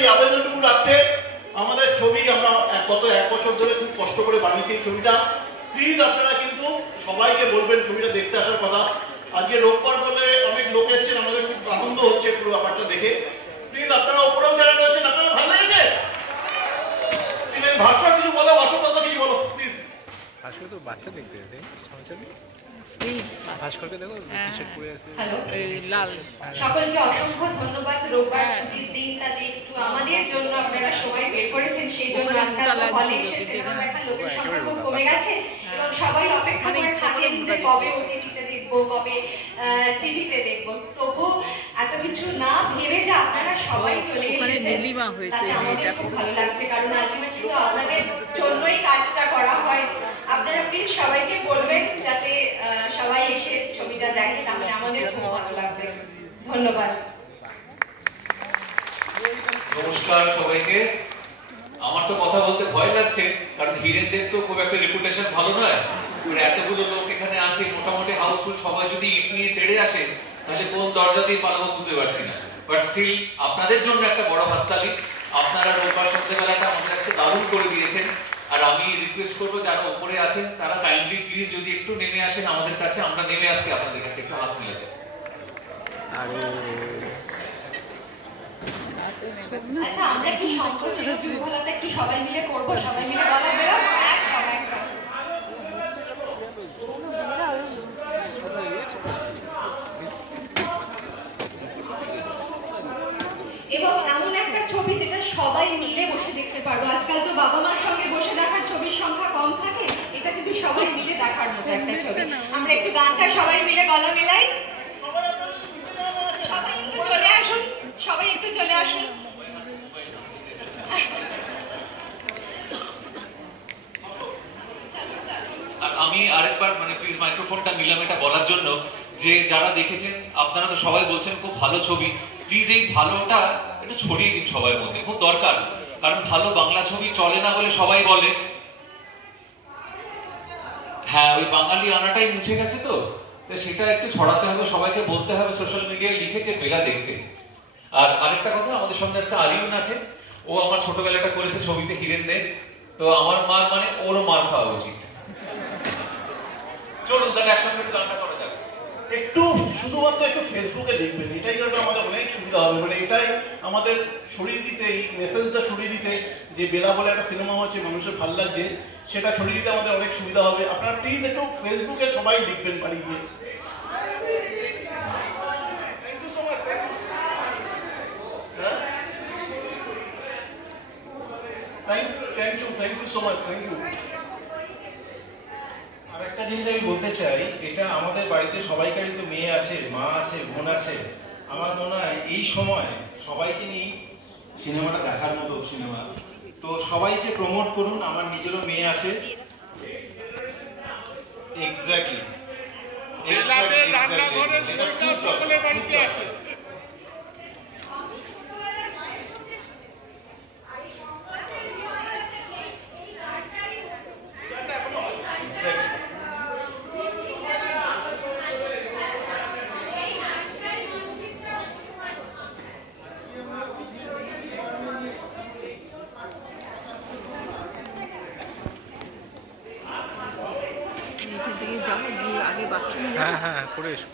এই আবেদনটুকু রাখতে। আমাদের ছবি আমরা গত 1 বছর ধরে খুব কষ্ট করে বানিয়েছি এই ছবিটা। প্লিজ আপনারা কিন্তু সবাইকে বলবেন ছবিটা দেখতে আসার কথা। আজকে রোববার বলে অনেক লোক এসেছেন, আমাদের খুব আনন্দ হচ্ছে পুরো ব্যাপারটা দেখে। প্লিজ আপনারা উপরেও যারা রয়েছেন, আপনারা ভালো লেগেছে? ঠিক আছে, ভাষা কিছু বলো, অসংখ্য কিছু বলো প্লিজ। ভাস্কর তো বাচ্চা দেখতে ভাস্করকে দেখো টি-শার্ট পরে আছে, লাল। সকলকে অসংখ্য ধন্যবাদ। রোববার ছুটির দিনটা যে একটু আমাদের জন্য আপনারা সময় বের করেছেন, সেই জন্য আজকাল হলে এসে সিনেমা দেখার লোকের সংখ্যা খুব কমে গেছে এবং সবাই অপেক্ষা করে থাকেন যে কবে ওটিটিতে দেখবো, কবে টিভিতে দেখবো। তবু এত কিছু না ভেবে যে আপনারা সবাই চলে এসেছেন, তাতে আমাদের খুব ভালো লাগছে, কারণ আলটিমেটলি তো আপনাদের জন্যই কাজটা করা হয়। আপনারা প্লিজ সবাইকে বলবেন যাতে সবাই এসে ছবিটা দেখে, তাহলে আমাদের খুব ভালো লাগবে। ধন্যবাদ। নমস্কার সবাইকে। আমার তো কথা বলতে ভয় লাগছে, কারণ হিরেনদের তো খুব একটা রেপুটেশন ভালো নয়। মানে এতগুলো লোক এখানে আছে, মোটামুটি হাউসফুল, সবাই যদি ইট নিয়ে তেড়ে আসে তাহলে কোন দরজা দিয়ে পালাবো বুঝতে পারছি না। বাট স্টিল আপনাদের জন্য একটা বড় হাততালি। আপনারা রোববার সন্ধ্যেবেলাটা আমাদের কাছে দারুণ করে দিয়েছেন। আর আমি রিকোয়েস্ট করবো যারা উপরে আছেন তারা কাইন্ডলি প্লিজ যদি একটু নেমে আসেন আমাদের কাছে, আমরা নেমে আসছি আপনাদের কাছে, একটু হাত মিলাতে। আচ্ছা, আমরা কি সংকোচ শৃঙ্খলাতে একটু সবাই মিলে করবো? সবাই মিলে বলা বেরো। এবং এমন একটা ছবি যেটা সবাই মিলে বসে দেখতে পারবো। আজকাল তো বাবা মার সঙ্গে বসে দেখার ছবির সংখ্যা কম থাকে, এটা কিন্তু সবাই মিলে দেখার মতো একটা ছবি। আমরা একটু গানটা সবাই মিলে গলা মেলাই। সবাই একটু চলে আসুন, সবাই একটু চলে আসুন। আর আমি আরেকবার মানে প্লিজ মাইক্রোফোনটা নিলাম এটা বলার জন্য যে যারা দেখেছেন আপনারা তো সবাই বলছেন খুব ভালো ছবি, প্লিজ এই ভালোটা একটু ছড়িয়ে দিন সবার মধ্যে, খুব দরকার। কারণ ভালো বাংলা ছবি চলে না বলে সবাই বলে, হ্যাঁ ওই বাঙালি আনাটাই মুছে গেছে, তো সেটা একটু ছড়াতে হবে, সবাইকে বলতে হবে। সোশ্যাল মিডিয়ায় লিখেছে বেলা দেখতে। আর আরেকটা কথা, আমাদের সঙ্গে আজকে আরিউন আছে, ও আমার ছোটবেলাটা করেছে ছবিতে হিরেনদের, তো আমার মার মানে ওরও মার খাওয়া উচিত। চলুন তাহলে একসঙ্গে একটু গানটা করা যাবে। একটু শুধুমাত্র একটু ফেসবুকে দেখবেন, এটাই কিন্তু আমাদের অনেক সুবিধা হবে। মানে এটাই আমাদের ছড়িয়ে দিতে, এই মেসেজটা ছড়িয়ে দিতে, যে বেলা বলে একটা সিনেমা হচ্ছে মানুষের ভালো লাগছে, সেটা ছড়িয়ে দিতে আমাদের অনেক সুবিধা হবে। আপনারা প্লিজ একটু ফেসবুকে সবাই লিখবেন বাড়ি গিয়ে। Thank you so much, thank you. আর একটা জিনিস আমি বলতে চাই, এটা আমাদের বাড়িতে সবাইকারই তো মেয়ে আছে, মা আছে, বোন আছে। আমার মনে হয় এই সময় সবাইকে নিয়ে সিনেমাটা দেখার মতো সিনেমা, তো সবাইকে প্রমোট করুন। আমার নিজেরও মেয়ে আছে। এক্স্যাক্টলি, সকলের বাড়িতে আছে। এখান থেকে যাবো গিয়ে আগে বাথরুমে, হ্যাঁ হ্যাঁ করে এসো।